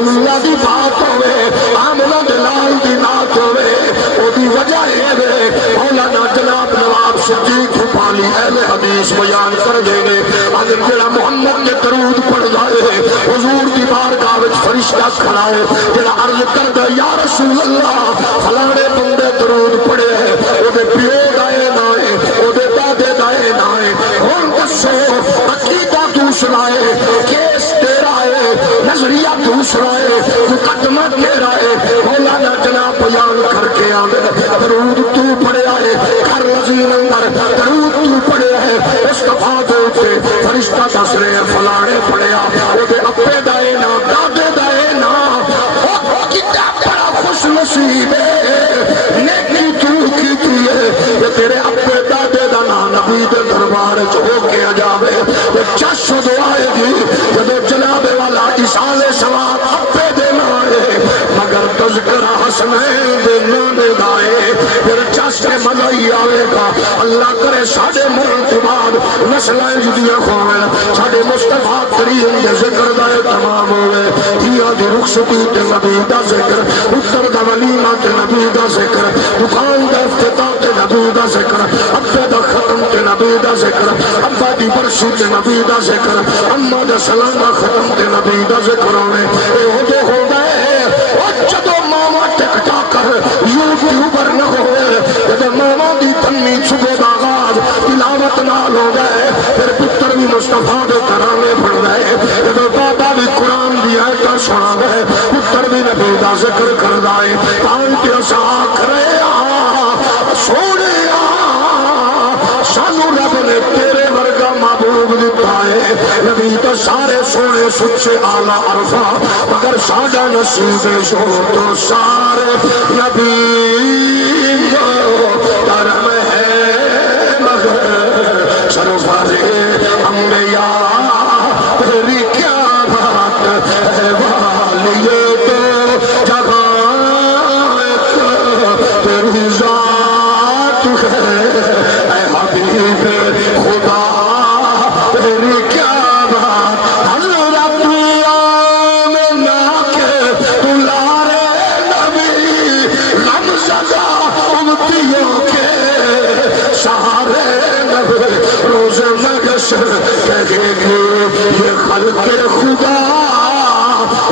رسول اللہ دی بات ہوئے آمنہ دلال دی نات ہوئے او دی وجہ ہے مولانا جناب نواب صدیق پالی اہل حدیث بیان کر دیں گے اگر جڑا محمد نے درود پڑھ جائے حضور دی بارگاہ وچ فرشتہ کھڑا ہے جڑا عرض کر دے یا رسول اللہ فلانے بندے درود پڑھے او دے پیو دائے نائے او دے دادے دائے نائے ہن دسو عقیدہ دوسرا ہے کیس تیرا ہے نظریہ دوسرا ہے مقدمہ تیرا ہے مولانا جناب بیان کر کے آگے درود تو پڑھے آئے ہر وزیر اندر درود تو پڑھے ہے مصطفیٰ دوتے فرشتہ دس رہے ہیں فلانے پڑھے آئے دے اپنے دائے نا دادے دائے نا کتاب بڑا خوش نصیب ہے نیکی تو کی تھی ہے یہ تیرے اپنے دادے دا نا نبی دے دربار ہو کے جاوے یہ چش دعائے دی جدو جناب والا عیسال ثواب اپنے دینا ہے مگر تذکرہ حسنین دے نانے دائے پھر چس کے مزہ ہی آئے گا اللہ کرے ساڑھے مرد بعد نسلائیں جدیاں خوائیں ساڑھے مصطفیٰ کریم دے ذکر دائے تمام ہوئے ہیا دی رخصتی تے نبی دا ذکر اتر دا ولیمہ تے نبی دا ذکر دکان دا افتتاح تے نبی دا ذکر ابے دا ختم تے نبی دا ذکر ابا دی برسی تے نبی دا ذکر اما دا سلامہ ختم تے نبی دا ذکر ہوئے اے ہو دے ہو گئے اور جدو ماما ٹک ٹا کر یوٹیوبر نہ ہوئے جدو ماما دی تنمی صبح دا آغاز تلاوت نال ہو گئے پھر پتر بھی مصطفیٰ دے ترانے پڑھ گئے جدو بابا بھی قرآن دی آیتاں سنا گئے پتر بھی نبی دا ذکر کر دائے پانٹے ساکھ رہے سوڑے سانو رب نے تیرے ورگا محبوب دیتا ہے نبی تو سارے سونے سچے آلہ عرفہ مگر ساڑھا نصیب شو تو سارے نبی کرم ہے مگر سرفر انبیاء تیری کیا بات ہے والیے تو جگہ تیری ذات ہے اے حبیب خدا تیری کیا بات حضرت آمنہ کے دلارے نبی غمزدہ امتیوں کے سہارے نبی روز محشر کہے گی یہ خلق خدا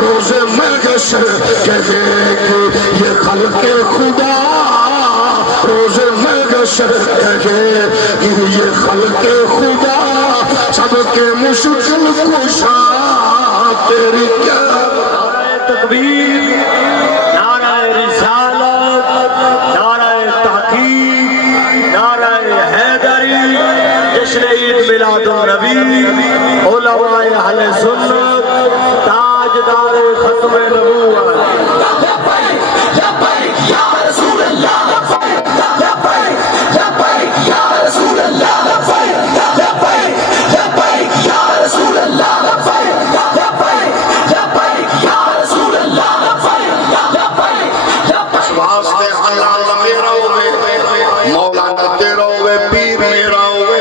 روز محشر کہے گی یہ خلق خدا روز محشر کہے گی یہ خلق خدا سب کے مشکل کشا تیری کیا نعرہ تکبیر نعرہ رسالت نعرہ تحقیق نعرہ حیدری جشن عید میلاد النبی علماء اہل سنت تاجدار ختم نبوت مولانا تیرا ہوئے پیر میرا ہوئے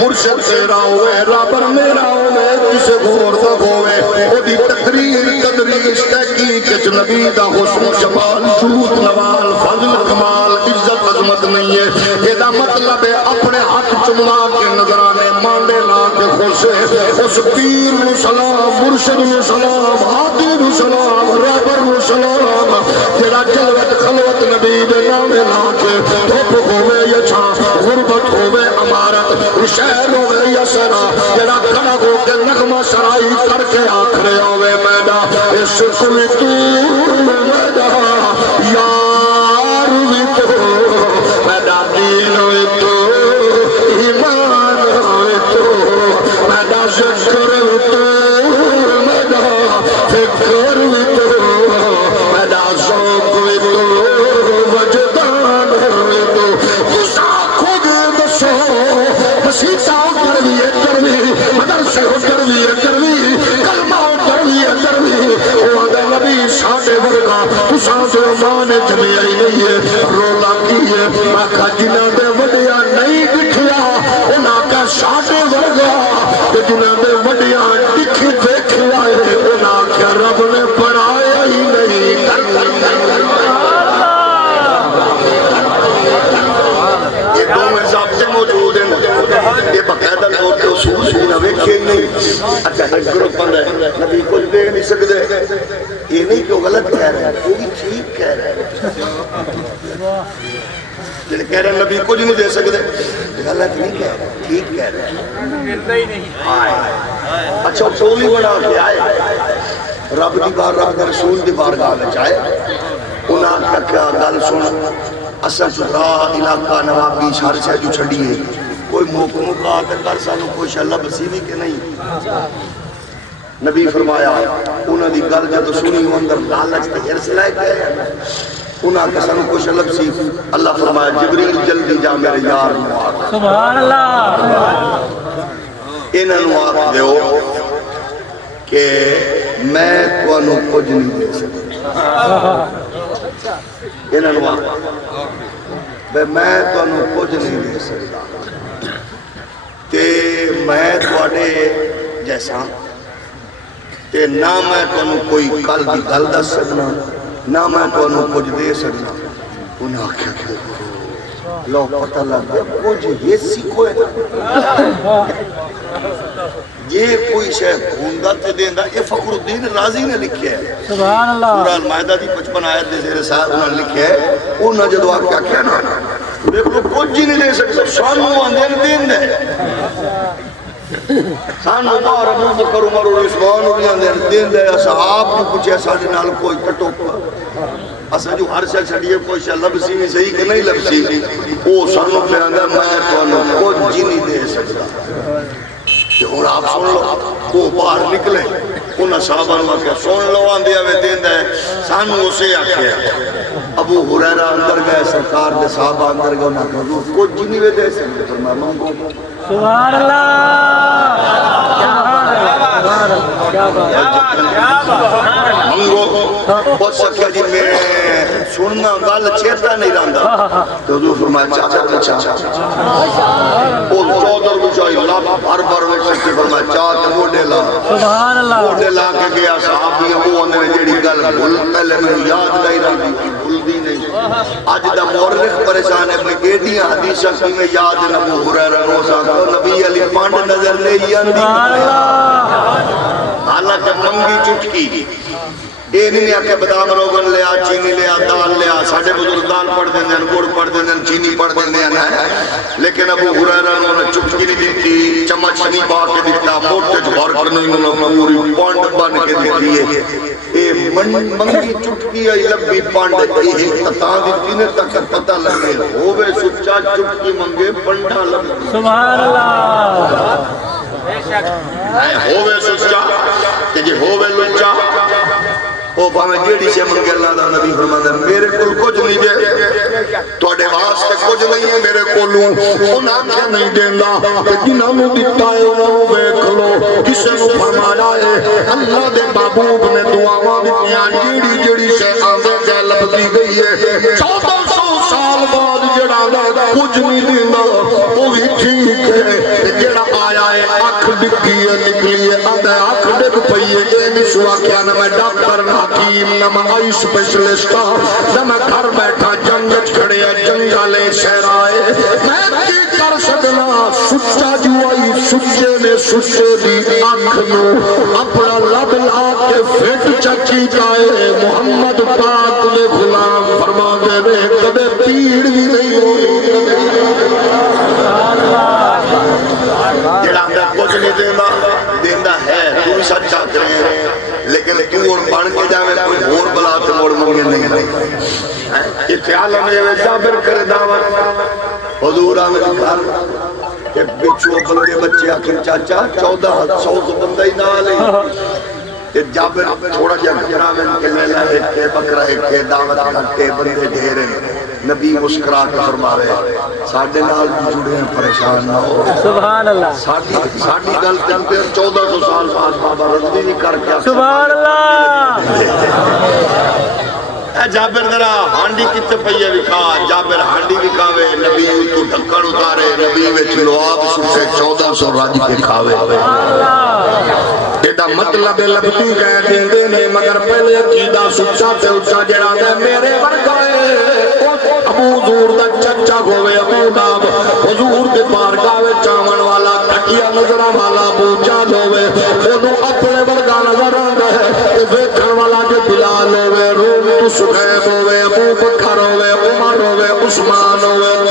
مرشد تیرا ہوئے رابر میرا ہوئے کسے غور دا ہوئے او دی تقریر تدریس تحقیق نبی دا حسن جمال جود نوال فضل کمال عزت عظمت نہیں ہے یہ دا مطلب ہے اپنے ہاتھ چمنا کے نظرانے مانڈے لا کے خوشے اس پیر نو سلام مرشد نو سلام ہاتھی نو سلام رابر نو سلام جڑا جلوت خلوت نبی دے نامے لا کے دھوپ ہوئے یا چھاں غربت ہوئے امارت شہر ہوئے یا سرا جڑا کھڑا ہو کے نغمہ سرائی کر کے آکھرے ہوئے میڈا اس کوئی دور میڈا یار بھی تو میڈا دین ہوئے تو ایمان ہوئے تو میڈا ذکر ہوئے تو میڈا فکر ہوئے تو میڈا ذوق ہوئے تو وجدان ہوئے تو کسا خود دسو مسیطہ ترویہ تروی مدرسے ترویہ تروی کلمہ ترویہ تروی وہ آدھے نبی ساڑھے ورگا تساں جو مانے جمعی نہیں ہے رولا کی ہے میں کہا جنہ دے وڈیا نہیں دکھیا انہاں کا ساڑھے ورگا جنہ دے وڈیا دکھی دیکھیا ہے انہاں کیا رب نے پڑھائے نہیں اچھا ایک گروپ بندہ ہے نبی کچھ دیکھ نہیں سکتے یہ نہیں کہ وہ غلط کہہ رہے ہیں وہ بھی ٹھیک کہہ رہے ہیں جنہیں کہہ رہے ہیں نبی کچھ نہیں دے سکتے غلط نہیں کہہ رہے ٹھیک کہہ رہے ہیں اچھا ٹولی بنا کے آئے رب دی بار رب دا رسول دی بارگاہ میں جائے انہاں کا کیا گل سن اصل چکا علاقہ نوابی شہر سے جو چھڑی ہے کوئی موقع آتا کر سانو کوئی اللہ بسیوی کے نہیں نبی فرمایا انہاں دی گل جب سنی ہوں اندر لالچ تے حرص لائے گئے انہاں کا سانو کوئی اللہ بسیوی اللہ فرمایا جبریل جلدی جا میرے یار نواق سبحان اللہ انہاں نواق دیو کہ میں تو انہوں کچھ نہیں دے سکتا انہاں نواق میں تو انہوں کچھ نہیں دے سکتا تے میں تواڈے جیسا تے نہ میں تانوں کوئی کل دی گل دس سکنا نہ میں تانوں کچھ دے سکنا انہیں آکھیا کہ لو پتہ لگ گیا کچھ حصی کوئی یہ کوئی شیخ ہوندہ تے دیندہ یہ فخر الدین رازی نے لکھیا ہے سبحان اللہ سورہ المائدہ دی 55 آیت دے زیر صاحب انہوں نے لکھیا ہے انہوں نے جدو آکھیا کیا نا دیکھ لو کچھ ہی نہیں دے سکتا سانو اندر دین دے سانو بار ابو بکر عمر اور عثمان بھی اندر دین دے صحاب کو پوچھے ساڈے نال کوئی کٹو اسا جو ہر شے چھڑیے کوئی شے لبسی نہیں صحیح کہ نہیں لبسی او سانو پہ اندر میں تو کچھ ہی نہیں دے سکتا کہ ہن آپ سن لو وہ باہر نکلے انہاں صحابہ نے کہا سن لو آندے اوے دین دے سانو اسے آکھیا ابو ہریرہ اندر گئے سرکار دے صحابہ اندر گئے انہاں کہا کچھ جنی وے دے سکتے فرمایا مانگو سبحان اللہ مانگو بہت سکیا جی میں سننا گل چیتا نہیں رہندا تو حضور فرمایا چاچا چاچا وہ چودر بچائی لب بھر بھر میں سکتے فرمایا چاہتے موڈے لا سبحان اللہ موڈے لا کے گیا صحابی وہ اندر جیڑی گل بھول پہلے میں یاد نہیں رہی بھول دی نہیں آج دا مورخ پریشان ہے بھئی ایڈیاں حدیثہ کی میں یاد نبو ہریرہ روزہ کو نبی علی پانڈ نظر لے یاندی حالانکہ منگی چٹکی یہ نہیں آکے بادام روغن لیا چینی لیا دال لیا ساڑھے بزرگ دال پڑھ دیں گے گوڑ پڑھ دیں گے چینی پڑھ دیں گے لیکن ابو ہریرہ انہوں نے چٹکی نہیں دیتی چمچ نہیں پا کے دیتا موٹے جھوار کرنے انہوں نے پوری پانڈ بن کے دیتی ہے اے منگی چٹکی ہے لبی پانڈ یہ تتا دیتی نے تک پتہ لگے ہووے سچا چٹکی منگے پنڈا لگے سبحان اللہ ہووے سچا کہ جی ہووے لچا وہ پاہمیں جیڑی سے منگے اللہ دا نبی فرماتا ہے میرے کل کچھ نہیں دے توڑے واسطے کچھ نہیں ہے میرے کولوں انہاں کیا نہیں دیندہ کہ جنہاں نو دیتا ہے انہاں نو بیک لو کسے نو فرمایا ہے اللہ دے بابوب نے دعاواں دیتیاں جیڑی جیڑی سے آندے جے لبتی گئی ہے 1400 سال بعد جڑا دا کچھ نہیں دیندہ وہ بھی ٹھیک ہے جڑا آیا ہے اکھ ڈکی ہے نکلی ہے آندے اکھ ڈک پئی ہے یہ نہیں سوا کیا نہ میں ڈاکٹر نہ حکیم نہ میں آئی سپیشلسٹا نہ میں گھر بیٹھا جنگت کھڑے جنگالے شہرائے میں کی کر سکنا سچا جو آئی سچے نے سچے دی آنکھ نو اپنا لب لا کے فٹ چکی جائے محمد پاک نے غلام فرما دے دے کبھی پیڑ بھی نہیں ہوئی جڑا اندر کچھ نہیں دیندہ ہے تو بھی سچا کریں لیکن تو اور بڑھ کے جاوے کوئی اور بلا تو موڑ منگے نہیں رہی یہ خیال ہمیں جابر کرے دعوت حضور آمد گھر کہ بچو بندے بچے آخر چاچا 1400 بندہ ہی نہ لے کہ جابر تھوڑا جا گھرا میں کہ لیلہ ایک کے بکرہ ایک کے دعوت کرتے بندے ڈھیرے نبی مسکرا کے فرماوے ساڑھے نال بھی جڑے ہیں پریشان نہ ہو سبحان اللہ ساڑھی گل کرتے 1400 سال بعد بابا رضوی نہیں کر کے سبحان اللہ اے جابر ذرا ہانڈی کتے پئیے وکھا جابر ہانڈی وکھاوے نبی تو ڈھکن اتارے نبی وچ لواب سٹے 1400 راج کے کھاوے ایڈا مطلب لبتی کہہ دیندے نے مگر پہلے عقیدہ سچا تے اچا جڑا دے میرے ورگائے ابو حضور دا چچا ہوئے ابو نام حضور دے بارگاہ وچ آون والا یا نظر والا ابو جہل ہوے اونوں اپنے ورگا نظر آندا ہے تے ویکھن والا جو بلال ہوے روم تو سہیب ہوے ابو بکر ہوے عمر ہوے عثمان ہوے